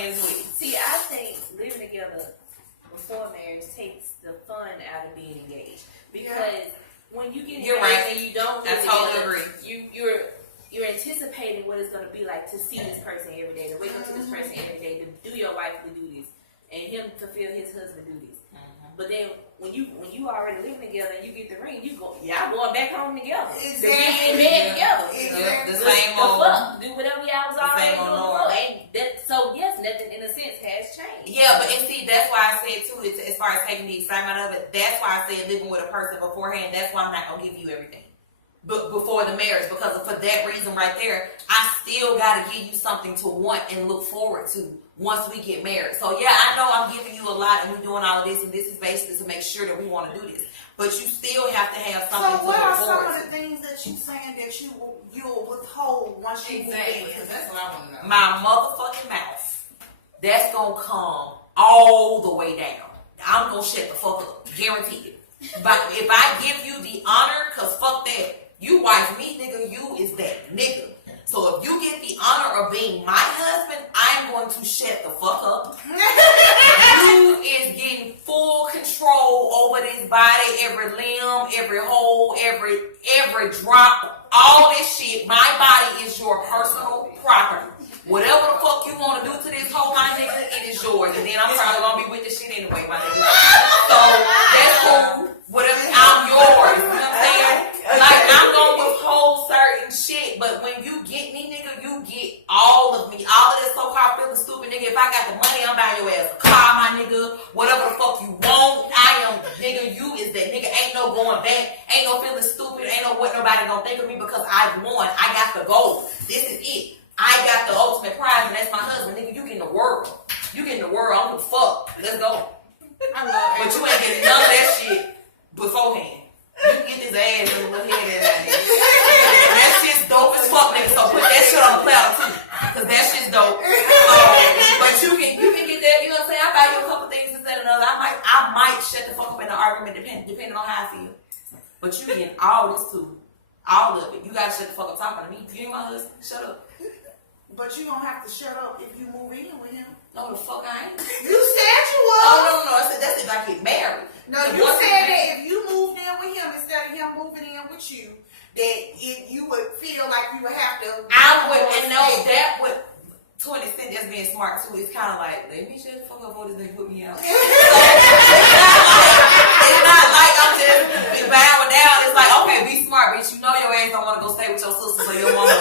plans with. See, I think living together before marriage takes the fun out of being engaged. Because when you get engaged and you don't live together, you're anticipating what it's going to be like to see this person every day, to wake up to this person every day, to do your wifely duties, and him fulfill his husband duties. But then when you already living together and you get the ring, y'all going back home together. Exactly. Get in bed together. Exactly. The same old. Do whatever y'all was already doing before. So yes, nothing in a sense has changed. Yeah, but and see, that's why I said too, as far as taking the excitement of it, that's why I said living with a person beforehand, that's why I'm not going to give you everything. But before the marriage, because for that reason right there, I still got to give you something to want and look forward to once we get married. So yeah, I know I'm giving you a lot and we're doing all of this, and this is basically to make sure that we want to do this. But you still have to have something to look forward to. So what are some of the things that you're saying that you'll withhold once you move in? Because that's what I want to know. My motherfucking mouth. That's going to come all the way down. I'm going to shut the fuck up. Guaranteed. But if I give you the honor, because fuck that. You wife me, nigga, you is that nigga. So if you get the honor of being my husband, I'm going to shut the fuck up. You is getting full control over this body, every limb, every hole, every drop, all this shit. My body is your personal property. Whatever the fuck you want to do to this whole my nigga, it is yours. And then I'm probably gonna be with this shit anyway, my nigga. So that's cool. Whatever, I'm yours. You know what I'm saying? Like, I'm gonna withhold certain shit, but when you get me, nigga, you get all of me. All of this so-called feeling stupid, nigga. If I got the money, I'm buying your ass a car, my nigga. Whatever the fuck you want, I am, nigga, you is that nigga. Ain't no going back. Ain't no feeling stupid. Ain't no what nobody gonna think of me because I won. I got the goal. This is it. I got the ultimate prize, and that's my husband, nigga. You getting the world. You getting the world. I'm the fuck. Let's go. I love it. But you ain't getting none of that shit beforehand. You can get this ass and look at that nigga. That shit's dope as fuck, nigga. So put that shit on the platter too, cause that shit's dope. But you can get that. You know what I'm saying? I buy you a couple things instead of another. I might shut the fuck up in the argument depending on how I feel. But you getting all this too, all of it. You gotta shut the fuck up talking to me. You ain't my husband. Shut up. But you gonna have to shut up if you move in with him. No, the fuck I ain't. You said you was. Oh no. I said that's if I get married. No, you said that if you moved in with him instead of him moving in with you, that you would feel like you would have to. I would, and no, that would, to an extent, just being smart too. It's kind of like, let me shut the fuck up before this nigga put me out. So, it's not like I'm just bowing down. It's like, okay, be smart, bitch. You know your ass don't want to go stay with your sisters or your mama.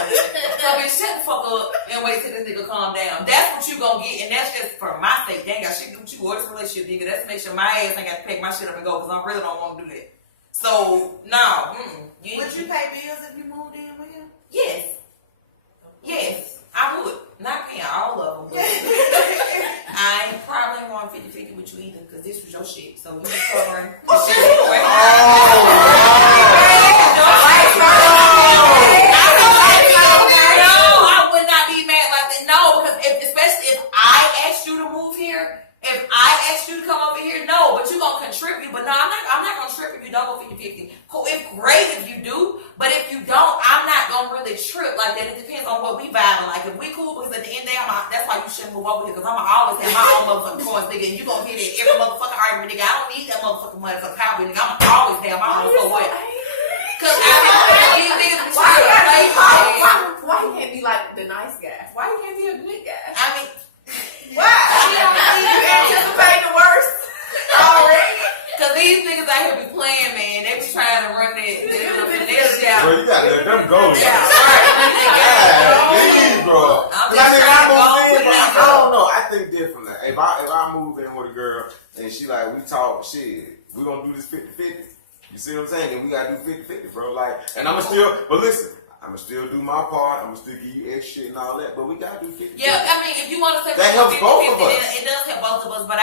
So, bitch, shut the fuck up and wait till this nigga calm down. That's what you gonna get, and that's just for my sake. They ain't got shit to do with you or this relationship, nigga. That's to make sure my ass ain't got to pack my shit up and go, because I really don't want to do that. So, no. Would you pay bills if you moved in with him? Yes. Yes, I would. Not paying all of them. But I ain't probably going 50-50 with you either, because this was your shit. So you was covering the shit anyway. I would not be mad like that. No, because especially if I asked you to move here, if I asked you to come over here, no, but you gonna contribute. But no, I'm not gonna trip if you don't go 50-50. Cool, it's great if you do, but if you don't, I'm not gonna really trip like that. It depends on what we vibing. Like if we cool, because at the end of the day, that's why you shouldn't move over here, because I'm gonna always have my own motherfucking coins, nigga, and you gonna hear that every motherfucking argument, nigga. I don't need that motherfucking money for power, nigga. I'm gonna always have my own. So what? Cause these niggas Why you can't be like the nice guy? Why you can't be a good guy? I mean, Why? You anticipate the worst already? Cause these niggas out here be playing, man. They be trying to run that shit out. Bro, you gotta let them go. Yeah, Please, bro. I don't know. I think differently. If I move in with a girl and she like, we talk shit, we gonna do this 50-50. You see what I'm saying? And we gotta do 50-50, bro. Like, and I'ma still, but listen, I'ma still do my part. I'ma still give you extra shit and all that. But we gotta do 50-50. Yeah, I mean, if you want to say that helps 50-50, both of us. it does help both of us. But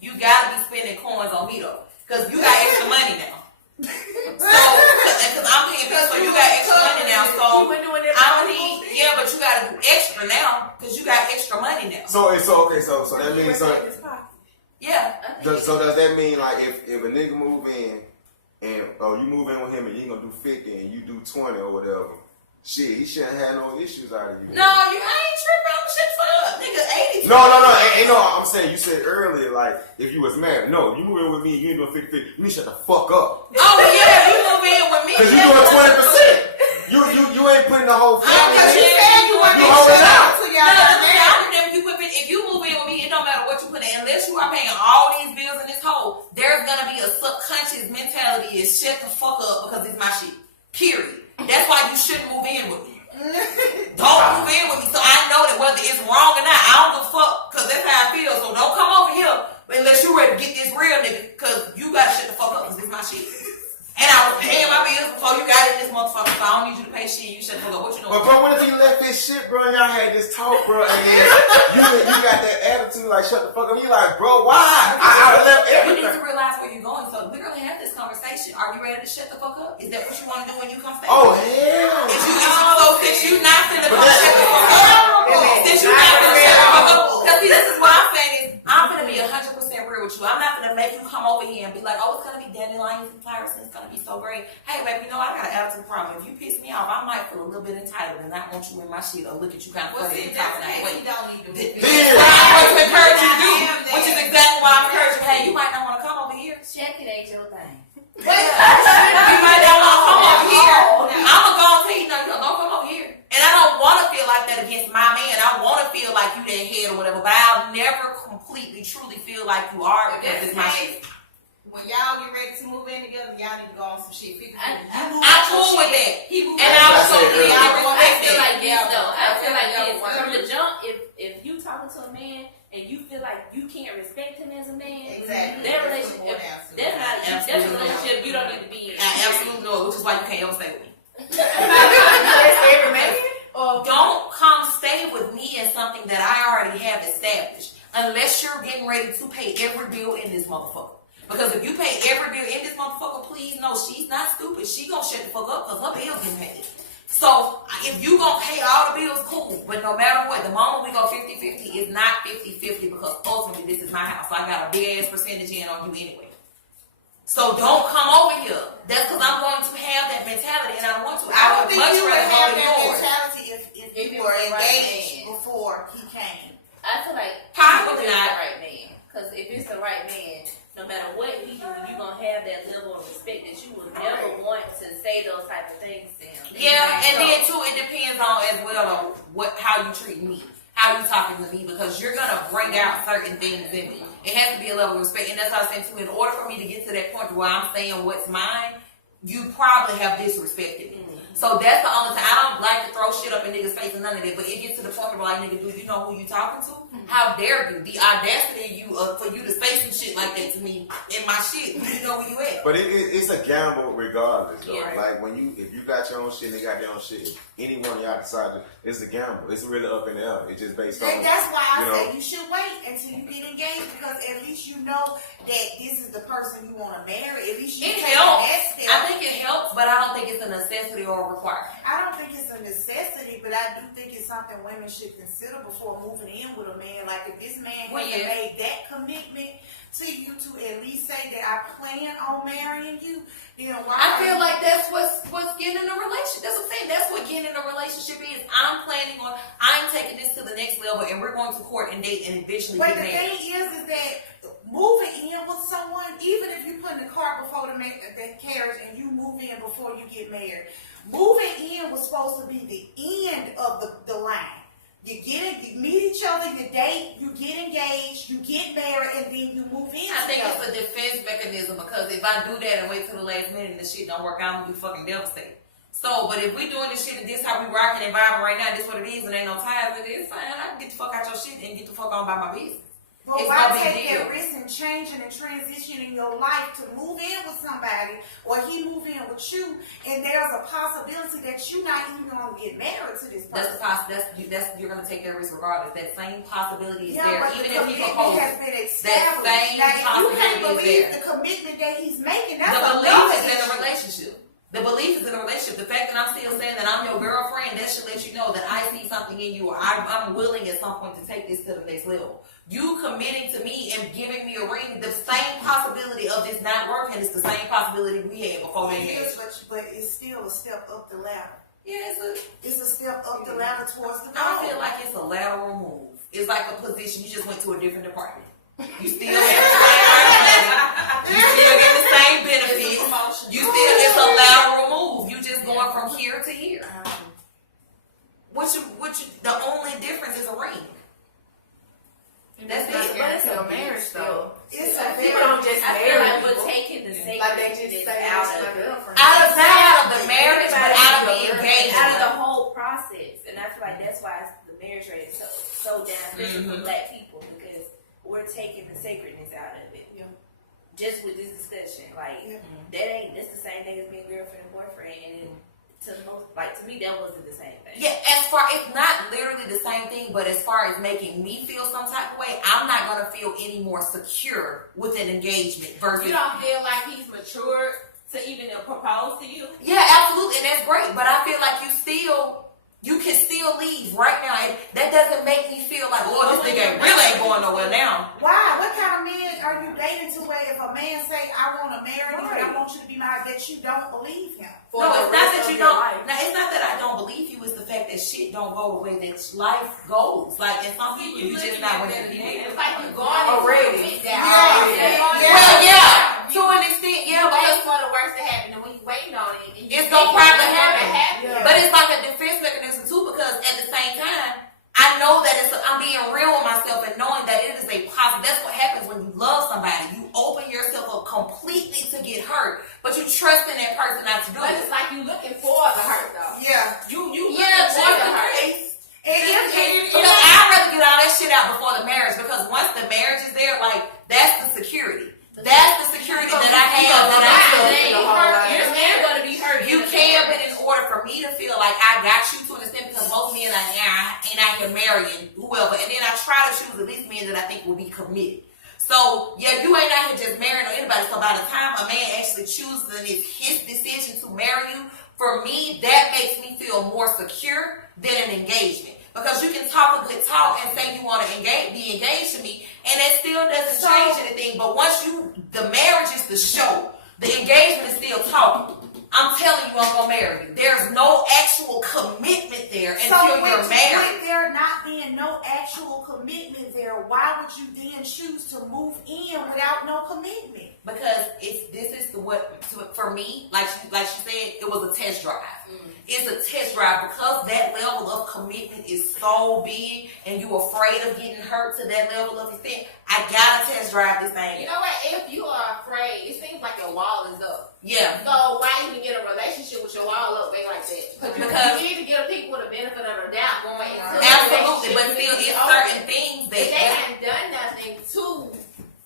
you gotta be spending coins on me though, cause you got extra money now. So, cause I'm paying bills, so you got extra money now. So I don't need. Yeah, but you gotta do extra now, cause you got extra money now. So okay. So that means Yeah. So does that mean like if a nigga move in and you move in with him and you ain't gonna do 50 and you do 20 or whatever? Shit, he shouldn't have no issues out of you. No, I ain't tripping. I'm shit for up. Nigga, 80 No. I'm saying you said earlier, like, if you was married. No, you move in with me, you ain't doing 50-50. You need to shut the fuck up. Oh, yeah, you move in with me. Because you doing 20%. You ain't putting the whole Because you said you want to hold it out. If you move in with me, it don't matter what you put in. Unless you are paying all these bills in this hole, there's going to be a subconscious mentality is shut the fuck up because it's my shit. Period. That's why you shouldn't move in with me. Don't move in with me. So I know that whether it's wrong or not, I don't give a fuck because that's how I feel. So don't come over here unless you ready to get this real nigga because you got to shut the fuck up because it's my shit. And I was paying my bills before you got in this motherfucker, so I don't need you to pay shit. You shut the fuck up. What you doing? But bro, what if you left this shit, bro, and y'all had this talk, bro, and then you got that attitude like, shut the fuck up. You like, bro, why? I left everything. You need to realize where you're going. So literally have this conversation. Are you ready to shut the fuck up? Is that what you want to do when you come stay? Oh, hell. Since you not finna come shut the fuck up. Since you not finna shut the fuck up. Because see, this is what I'm saying is, I'm finna be 100% real with you. I'm not finna make you come over here and be like, oh, it's gonna be dandelions and flowers and it's gonna be so great. Hey, baby, you know, I got an attitude problem. If you piss me off, I might feel a little bit entitled and not want you in my shit or look at you kind of funny and talking that way. You don't need to be. That's what I'm going to encourage you to do, which is exactly why I'm encouraging. Hey, you might not want to come over here. Check it ain't your thing. You might not want to come over here. I'm going to go and tell you, no, don't come over here. And I don't want to feel like that against my man. I want to feel like you that head or whatever, but I'll never completely, truly feel like you are because it's my shit. When y'all get ready to move in together, y'all need to go on some shit. I'm cool with that. And I was so clear. I feel like this though. I feel like this. From the jump, if you talking to a man and you feel like you can't respect him as a man, exactly. That relationship, that's a relationship you don't need to be in. I absolutely know, which is why you can't ever stay with me. Or don't come stay with me in something that I already have established unless you're getting ready to pay every bill in this motherfucker. Because if you pay every bill in this motherfucker, please know she's not stupid. She gonna shut the fuck up because her bills get paid. So if you gonna pay all the bills, cool. But no matter what, the moment we go 50-50, it's not 50-50 because ultimately this is my house. So I got a big ass percentage in on you anyway. So don't come over here. That's because I'm going to have that mentality and I don't want to. I would much rather go to yours. Mentality if you were engaged before he came. I feel like probably it's not the right man. Because if it's the right man, no matter what he do, you're going to have that level of respect that you will never want to say those type of things to him. Yeah, and then too, it depends on as well on how you treat me, how you talking to me, because you're going to bring out certain things in me. It has to be a level of respect, and that's how I say too, in order for me to get to that point where I'm saying what's mine, you probably have disrespected me. So that's the only time. I don't like to throw shit up in niggas' face and none of that, but it gets to the point where like, nigga, do you know who you talking to? How dare you? The audacity of you for you to say some shit like that to me in my shit. Do you know where you at? But it's a gamble regardless, though. Yeah. Like if you got your own shit and they got their own shit, any one of y'all decide it's a gamble. It's really up in the air. It's just based on. That's why I say you should wait until you get engaged because at least you know that this is the person you want to marry. At least you take that step. I think it helps, but I don't think it's a necessity or a requirement. I don't think it's a necessity, but I do think it's something women should consider before moving in with a man. Like if this man hasn't made that commitment to you to at least say that I plan on marrying you, then why? I feel like that's what's getting in a relationship. That's what I'm saying. That's what getting in a relationship is. I'm taking this to the next level, and we're going to court and date and eventually get married. But the thing is that moving in with someone, even if you put the cart before the carriage and you move in before you get married, moving in was supposed to be the end of the line. You meet each other, you date, you get engaged, you get married, and then you move in. I think it's a defense mechanism because if I do that and wait till the last minute and the shit don't work out, I'm gonna be fucking devastated. So, but if we doing this shit and this how we rocking and vibing right now, this what it is and ain't no ties with it, it's fine. I can get the fuck out your shit and get the fuck on by my business. But it's why no take big deal. that risk and changing and transitioning your life to move in with somebody or he move in with you and there's a possibility that you're not even going to get married to this person? That's you're going to take that risk regardless. That same possibility is yeah, there. But even the if he commitment proposes. has been established. That same now, if you can't possibility believe is there. the commitment that he's making, that's the another belief is in issue. a relationship. The belief is in a relationship. The fact that I'm still saying that I'm your girlfriend, that should let you know that I see something in you or I'm willing at some point to take this to the next level. You committing to me and giving me a ring, the same possibility of this not working is the same possibility we had before they had. But it's still a step up the ladder. It's a step up the ladder towards the goal. I feel like it's a lateral move. It's like a position. You just went to a different department. You still get the same money. You still get the same benefits. You still, it's a lateral move. You just going from here to here. The only difference is a ring. That's it. But it's a marriage though. It's like a people don't just I marry feel like people. we're taking the sacredness Like they just say out of The marriage, but out of the engagement. out of the whole process. And I feel like that's why the marriage rate is so down, especially for Black people, because we're taking the sacredness out of it. Yeah. Just with this discussion, like that's the same thing as being girlfriend and boyfriend, and to me that wasn't the same thing. Yeah, it's not literally the same thing, but as far as making me feel some type of way, I'm not gonna feel any more secure with an engagement versus. You don't feel like he's matured to even propose to you? Yeah, absolutely, and that's great. But I feel like you can still leave right now, and that doesn't make me feel like, oh, this nigga really ain't going nowhere now. Why? What kind of man are you dating to where if a man say, I want to marry you, but I want you to be my, that you don't believe him? No, it's not that you don't. No, it's not that I don't believe you. It's the fact that shit don't go the way that life goes. Like, and some people, you just not want to be there. It's like you going already. Well, yeah, to an extent, yeah, Wait because for the worst to happen, and when you waiting on it, it's gonna probably happen. Yeah. But it's like a defense mechanism too, because at the same time, I know that I'm being real with myself and knowing that it is a positive. That's what happens when you love somebody. You open yourself up completely to get hurt, but you trust in that person not to do But it. it's like you looking for the hurt though. Yeah. You Yeah, looking for the hurt. Because I'd rather get all that shit out before the marriage, because once the marriage is there, like, that's the security. That's the security that I have that I feel. You're still gonna be hurt. You can, but in order for me to feel like I got you to an extent, because most men like, ain't out here marrying whoever, and then I try to choose at least men that I think will be committed. So yeah, you ain't out here just marrying anybody. So by the time a man actually chooses and it's his decision to marry you, for me that makes me feel more secure than an engagement. Because you can talk a good talk and say you want to be engaged to me, and that still doesn't change anything. But once the marriage is the show, the engagement is still talking. I'm telling you, I'm gonna marry you. There's no actual commitment there until you're married. With there not being no actual commitment there, why would you then choose to move in without no commitment? Because for me, like she said, it was a test drive. It's a test drive because that level of commitment is so big and you're afraid of getting hurt to that level of extent. I gotta test drive this thing. You know what? If you are afraid, it seems like your wall is up. Yeah. So why even get a relationship with your wall up way like that? Because you need to give people the benefit of the doubt going into the absolutely, but relationship. still, it's certain things that they haven't done nothing to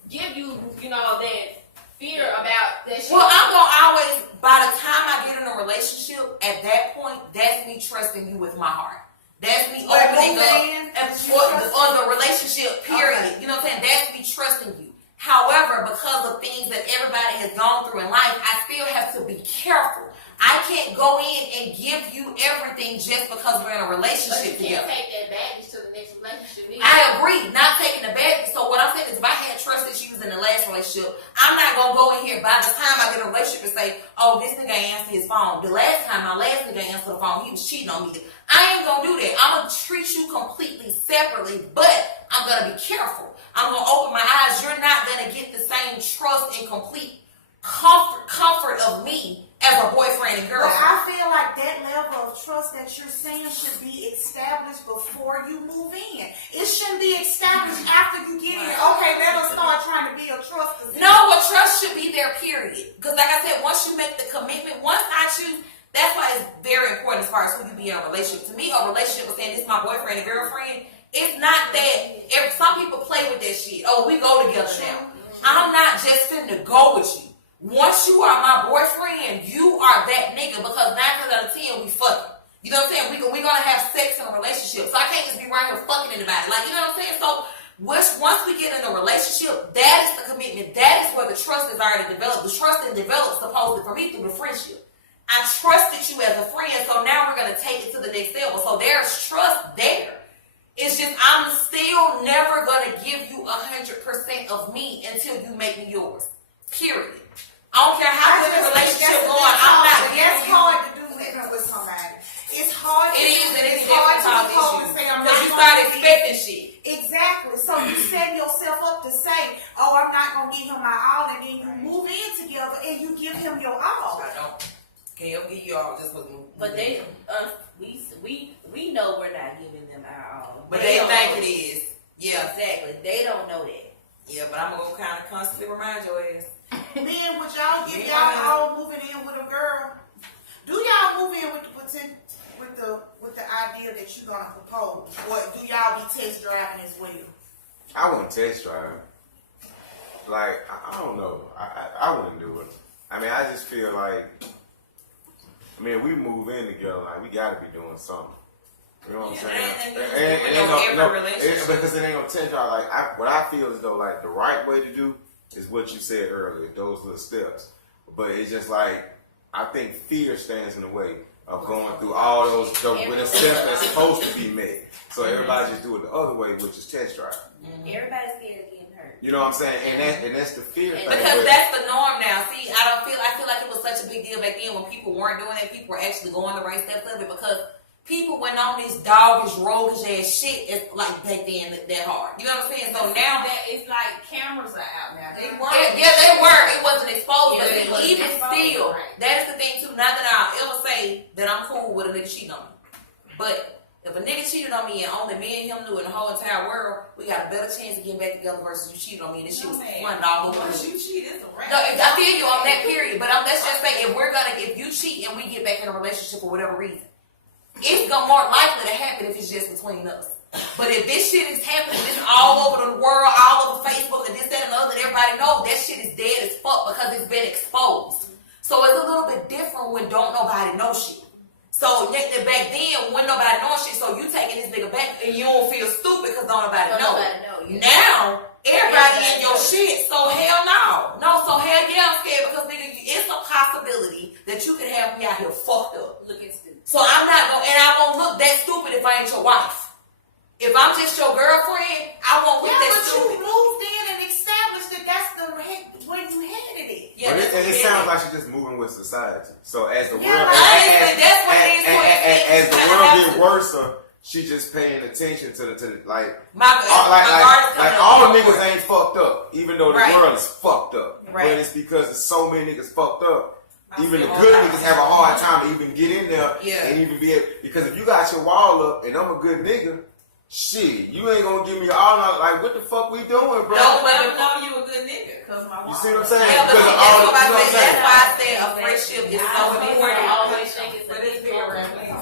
give you, that fear about that shit. Well, I'm gonna always, by the time I get in a relationship, at that point, that's me trusting you with my heart. That's me opening up or the relationship, period. Okay. You know what I'm saying? That's me trusting you. However, because of things that everybody has gone through in life, I still have to be careful. I can't go in and give you everything just because we're in a relationship together. But you can't take that baggage to the next relationship either. I agree, not taking the baggage. So what I'm saying is, if I had trust issues in the last relationship, I'm not going to go in here by the time I get in a relationship and say, oh, this nigga ain't answer his phone. The last time my last nigga answered the phone, he was cheating on me. I ain't going to do that. I'm going to treat you completely separately, but I'm going to be careful. I'm going to open my eyes. You're not going to get the same trust and complete comfort of me as a boyfriend and girlfriend. But I feel like that level of trust that you're saying should be established before you move in. It shouldn't be established after you get in. Okay, let us start trying to build trust. No, but trust should be there, period. Because like I said, once you make the commitment, once I choose, that's why it's very important as far as who you be in a relationship. To me, a relationship with saying this is my boyfriend and girlfriend, it's not that. Some people play with that shit. Oh, we go together now. I'm not just finna go with you. Once you are my boyfriend, you are that nigga, because 9 out of 10 we fucking. You know what I'm saying? We're gonna have sex in a relationship. So I can't just be right here fucking anybody. Like, you know what I'm saying? So once we get in a relationship, that is the commitment. That is where the trust is already developed. The trust is developed supposedly for me through the friendship. I trusted you as a friend, so now we're gonna take it to the next level. So there's trust there. It's just I'm still never gonna give you 100% of me until you make me yours. Period. I don't care how good the relationship going. I'm not giving you. That's hard to do living with somebody. It's hard. It is, and it's hard definitely to cause and issues. say, I'm Because not you gonna start do this. expecting shit. Exactly. So you set yourself up to say, "Oh, I'm not gonna give him my all," and then you move in together and you give him your all. I don't. Can you give you all just what you? But they, we know we're not giving them our all. But they don't think know it is. Yeah. Exactly. They don't know that. Yeah, but I'm gonna kind of constantly remind your ass. Then would y'all give Yeah. y'all all moving in with a girl? Do y'all move in with the idea that you're gonna propose, or do y'all be test driving as well? I wouldn't test drive. Like, I don't know. I wouldn't do it. I mean, I just feel like, I mean, we move in together, like, we gotta be doing something. You know what I'm saying? Because it ain't gonna test drive. Like, what I feel is though, like, the right way to do is what you said earlier, those little steps. But it's just like, I think fear stands in the way of going through all those with a step that's supposed to be made. So everybody just do it the other way, which is test drive. Everybody's scared of getting hurt. You know what I'm saying? And that's the fear thing. Because that's the norm now. See, I feel like it was such a big deal back then when people weren't doing it. People were actually going the right steps of it because people went on this doggish, roguish ass shit like back then that hard. You know what I'm saying? So now that it's like cameras are out now. They were. Yeah, they were. It wasn't exposed, Yeah, but even still, right. that is the thing too. Not that I'll ever say that I'm cool with a nigga cheating on me, but if a nigga cheated on me and only me and him knew in the whole entire world, we got a better chance of getting back together versus you cheated on me and this shit was fun all over. Once you cheat, it's a wrap. No, I feel you on that period, but let's just say if you cheat and we get back in a relationship for whatever reason, it's more likely to happen if it's just between us. But if this shit is happening, this all over the world, all over Facebook, and this, that, and the other, and everybody knows that shit is dead as fuck because it's been exposed. So it's a little bit different when don't nobody know shit. So back then, when nobody knows shit, so you taking this nigga back and you don't feel stupid because don't nobody know. Now, everybody in your shit, so hell no. No, so hell yeah, I'm scared because nigga, it's a possibility that you could have me out here fucked up. Looking stupid. So I'm not gonna, and I won't look that stupid if I ain't your wife. If I'm just your girlfriend, I won't look that stupid. You moved in and established that that's where you headed it. Yeah, and it sounds like she's just moving with society. So as the world, that's what it is. As the world gets worse, she just paying attention to the like all niggas ain't fucked up, even though the world is fucked up. Right. But it's because there's so many niggas fucked up. Even the good niggas have a hard time to even get in there and even be able, because if you got your wall up and I'm a good nigga, shit, you ain't gonna give me all like what the fuck we doing, bro? No, but I know you a good nigga, cause my you see what I'm saying? Yeah, but that's why I said a friendship is so important.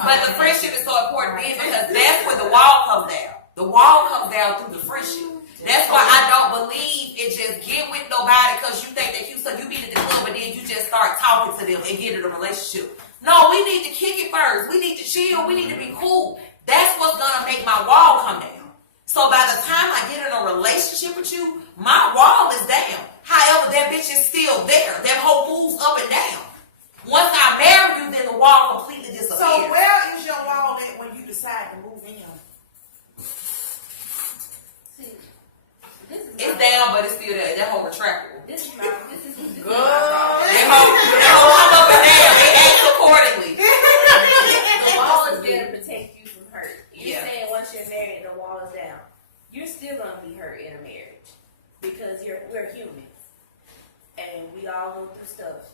But the friendship is so important because that's where the wall comes down. The wall comes down through the friendship. That's why I don't believe it just get with nobody because you think that you be at the club but then you just start talking to them and get in a relationship. No, we need to kick it first. We need to chill. We need to be cool. That's what's gonna make my wall come down. So by the time I get in a relationship with you, my wall is down. However, that bitch is still there. That hoe moves up and down. Once I marry you, then the wall completely disappears. So where is your wall at when you decide to move in? It's down, but it's still there. That whole retractable. This is That whole come up and down. It acts accordingly. the wall is there to protect you from hurt. You're saying once you're married, the wall is down. You're still gonna be hurt in a marriage because we're humans and we all go through stuff.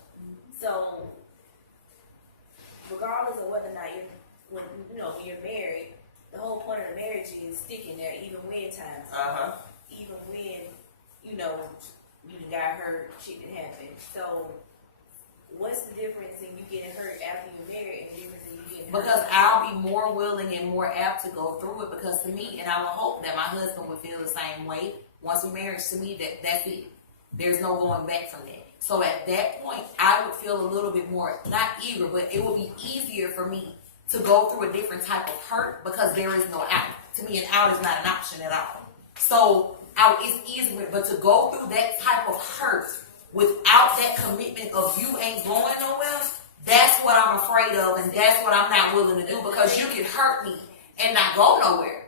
So regardless of whether or not when you're married, the whole point of the marriage is sticking there even when times. Even when, you done got hurt, shit didn't happen. So, what's the difference in you getting hurt after you're married and the difference in you getting hurt? Because I'll be more willing and more apt to go through it because to me, and I would hope that my husband would feel the same way. Once we married, to me, that's it. There's no going back from that. So at that point, I would feel a little bit more, not eager, but it would be easier for me to go through a different type of hurt because there is no out. To me, an out is not an option at all. So, it's easier, but to go through that type of hurt without that commitment of you ain't going nowhere, that's what I'm afraid of, and that's what I'm not willing to do because you can hurt me and not go nowhere.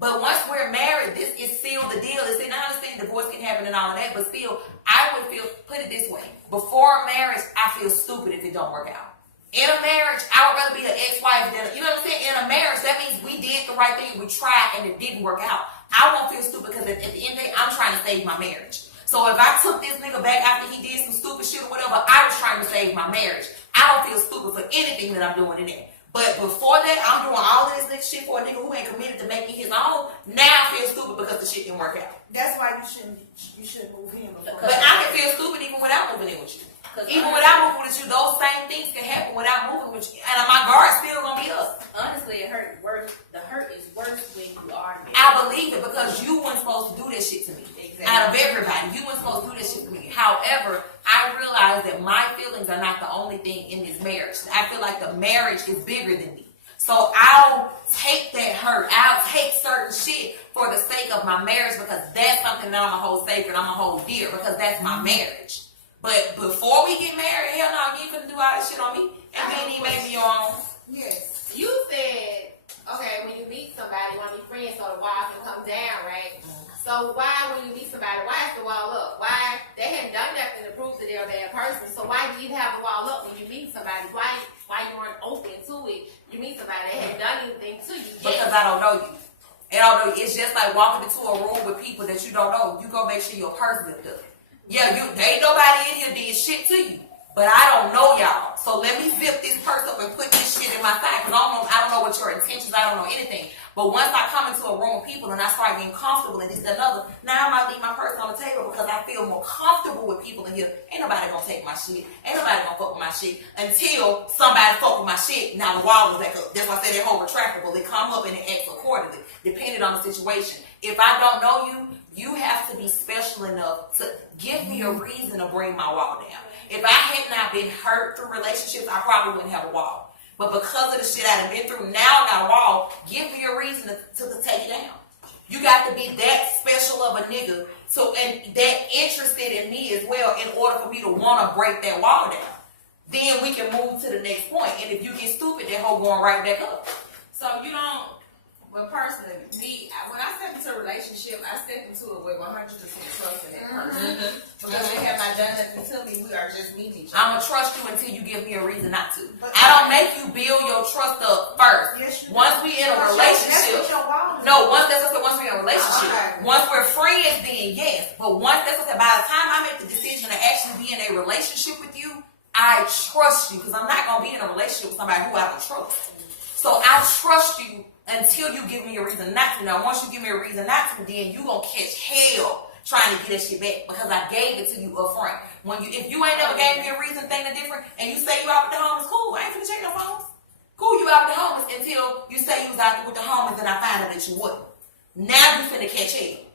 But once we're married, this is still the deal. And I understand divorce can happen and all of that, but still, I would put it this way, before marriage, I feel stupid if it don't work out. In a marriage, I would rather be an ex-wife than, you know what I'm saying? In a marriage, that means we did the right thing. We tried and it didn't work out. I won't feel stupid because at the end of the day, I'm trying to save my marriage. So if I took this nigga back after he did some stupid shit or whatever, I was trying to save my marriage. I don't feel stupid for anything that I'm doing in there. But before that, I'm doing all of this nigga shit for a nigga who ain't committed to make me his own. Now I feel stupid because the shit didn't work out. That's why you shouldn't move in before. But I can feel stupid even without moving in with you. Even without moving with you, those same things can happen without moving with you. And my guard's still gonna be up. Honestly, it hurt worse. The hurt is worse when you are married. I believe it because you weren't supposed to do that shit to me. Exactly. Out of everybody, you weren't supposed to do that shit to me. However, I realize that my feelings are not the only thing in this marriage. I feel like the marriage is bigger than me. So I'll take that hurt. I'll take certain shit for the sake of my marriage because that's something that I'm gonna hold sacred. I'm gonna hold dear because that's my marriage. But before we get married, hell no, you ain't gonna do all this shit on me. And then you made me your own. Yes. You said, okay, when you meet somebody, you want to be friends so the wall can come down, right? So why, when you meet somebody, why is the wall up? Why? They hadn't done nothing to prove that they're a bad person. So why do you have the wall up when you meet somebody? Why you weren't open to it? You meet somebody, they hadn't done anything to you. Because I don't know you. And I don't know, it's just like walking into a room with people that you don't know. You go make sure your person is good. Yeah, ain't nobody in here did shit to you. But I don't know y'all. So let me zip this purse up and put this shit in my thigh. Because I don't know what your intentions, I don't know anything. But once I come into a room with people and I start getting comfortable and this and another, now I might leave my purse on the table because I feel more comfortable with people in here. Ain't nobody gonna take my shit. Ain't nobody gonna fuck with my shit until somebody fuck with my shit. Now the wall is back up. That's why I say they're whole retractable. They come up and they act accordingly, depending on the situation. If I don't know you, you have to be special enough to give me a reason to bring my wall down. If I had not been hurt through relationships, I probably wouldn't have a wall. But because of the shit I done been through, now I got a wall. Give me a reason to take it down. You got to be that special of a nigga and that interested in me as well in order for me to want to break that wall down. Then we can move to the next point. And if you get stupid, that hoe going right back up. So you don't, but personally, when I step into a relationship, I step into it with 100% trust in that person. Because they have not done nothing to me, we are just meeting each other. I'm going to trust you until you give me a reason not to. I don't make you build your trust up first. Yes, you once we in a relationship. Once we're in a relationship. Okay. Once we're friends, then yes. But once by the time I make the decision to actually be in a relationship with you, I trust you. Because I'm not going to be in a relationship with somebody who I don't trust. So I trust you until you give me a reason not to. Now, once you give me a reason not to, then you gonna catch hell trying to get that shit back because I gave it to you up front. If you ain't never gave me a reason, thing different, and you say you out with the homies, cool. I ain't finna check no phones. Cool, you out with the homies until you say you was out with the homies and I find out that you wasn't. Now you finna catch hell.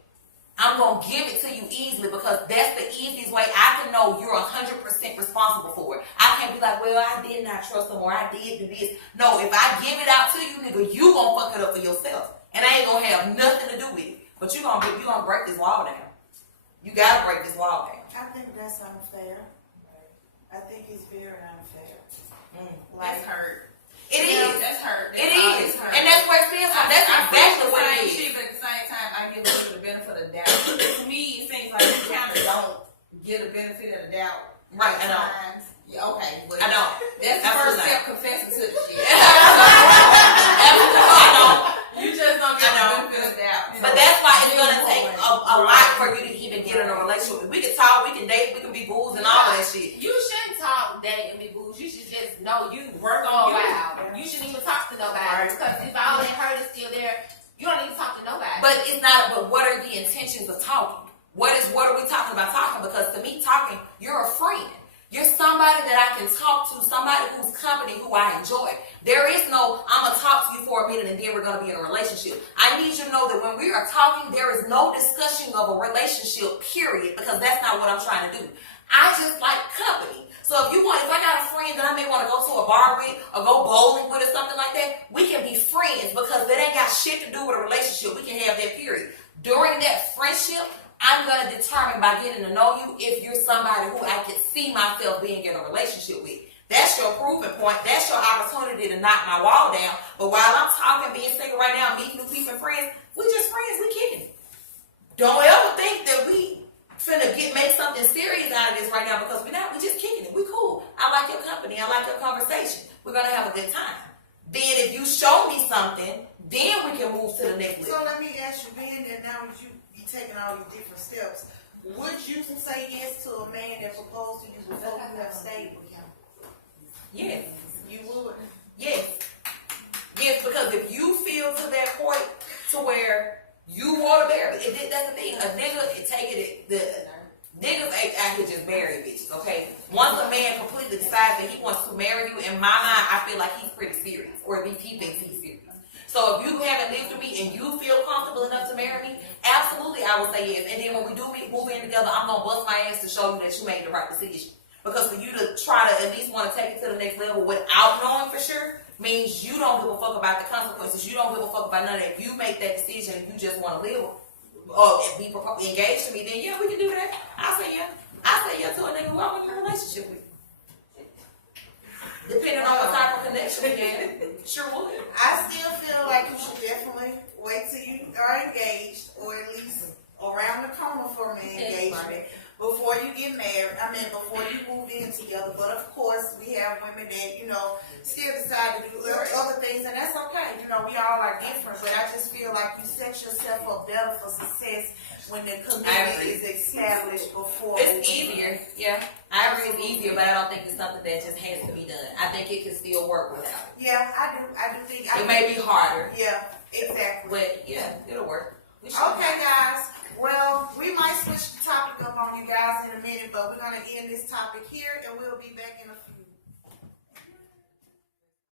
I'm gonna give it to you easily because that's the easiest way I can know you're 100% responsible for it. I can't be like, well, I did not trust them or I did do this. No, if I give it out to you, nigga, you gonna fuck it up for yourself. And I ain't gonna have nothing to do with it. But you gonna break this wall down. You gotta break this wall down. I think that's unfair. I think it's very unfair. That's hurt. It is. That's hurt. It is. And that's where it stems from. That's exactly what it is. But at the same time, I give you the benefit of the doubt. To me, it seems like you kind of don't get a benefit of the doubt. Right, I know. Yeah, okay. But I know. That's the first step, confessing to the shit. Absolutely. I know. You just don't get the benefit of the doubt. But that's why it's going to take a lot for you to even get in a relationship. We can talk, we can date, we can be booze and all of that shit. You shouldn't talk, date, and be booze. You should just know you work on you. You shouldn't even talk to nobody because if all that hurt is still there, you don't need to talk to nobody. But it's not. But what are the intentions of talking? What are we talking about talking? Because to me, talking, you're a friend. You're somebody that I can talk to, somebody whose company, who I enjoy. There is no, I'm going to talk to you for a minute and then we're going to be in a relationship. I need you to know that when we are talking, there is no discussion of a relationship, period, because that's not what I'm trying to do. I just like company. So if I got a friend that I may want to go to a bar with or go bowling with or something like that, we can be friends because that ain't got shit to do with a relationship. We can have that period. During that friendship, I'm going to determine by getting to know you if you're somebody who I can see myself being in a relationship with. That's your proving point. That's your opportunity to knock my wall down. But while I'm talking, being single right now, meeting new people and friends, we just friends. We kicking it. Don't ever think that we finna make something serious out of this right now because we're not. We just kicking it. We cool. I like your company. I like your conversation. We're gonna have a good time. Then if you show me something, then we can move to the next level. So let me ask you, being that now that you taking all these different steps, would you say yes to a man that proposed to you before you have stayed with him? Yes. You would. Yes. Yes, because if you feel to that point to where you want to marry, that's the thing. A nigga, niggas ain't out here just marrying bitches, okay? Once a man completely decides that he wants to marry you, in my mind, I feel like he's pretty serious, or at least he thinks he's serious. So if you haven't lived with me and you feel comfortable enough to marry me, absolutely I would say yes. And then when we do move in together, I'm gonna bust my ass to show you that you made the right decision. Because for you to try to at least want to take it to the next level without knowing for sure means you don't give a fuck about the consequences. You don't give a fuck about none of that. If you make that decision and you just want to live or be engaged to me, then yeah, we can do that. I say yeah. I say yeah to a nigga who I want in a relationship with. Depending on what type of connection we have, sure would. I still feel like you should definitely wait till you are engaged, or at least around the corner for an engagement, before you get married. I mean, before you move in together. But of course, we have women that, still decide to do other things, and that's okay. We all are different, but I just feel like you set yourself up better for success when the commitment is established before. It's easier, yeah. I agree, it's easier, but I don't think it's something that just has to be done. I think it can still work without it. Yeah, I do think it may be harder. Yeah, exactly. But yeah, it'll work. Okay, guys. Well, we might switch the topic up on you guys in a minute, but we're going to end this topic here, and we'll be back in a few.